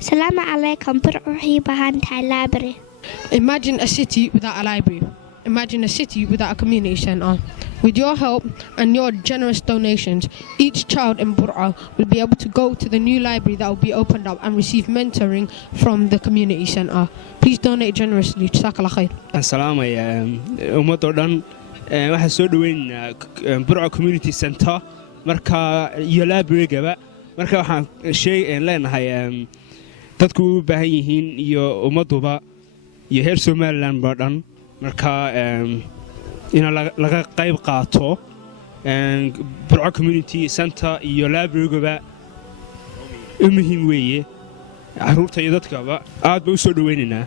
Salaamu calaykum, Burao waxay u baahan tahay library. Imagine a city without a library. Imagine a city without a community centre. With your help and your generous donations, each child in Burao will be able to go to the new library that will be opened up and receive mentoring from the community centre. Please donate generously. Jazakallah khair. Assalamu ummadoo dhan waxaan soo dhaweynaa Burao Community Center marka iyo library-gaba marka waxaan leenahay dadku u baahan yihiin iyo ummaduba iyo heer Somaliland badan marka in laga qayb qaato Burao Community Center iyo library-gaba muhiim weeye caruurta iyo dadkaba aad baan u soo dhaweynaa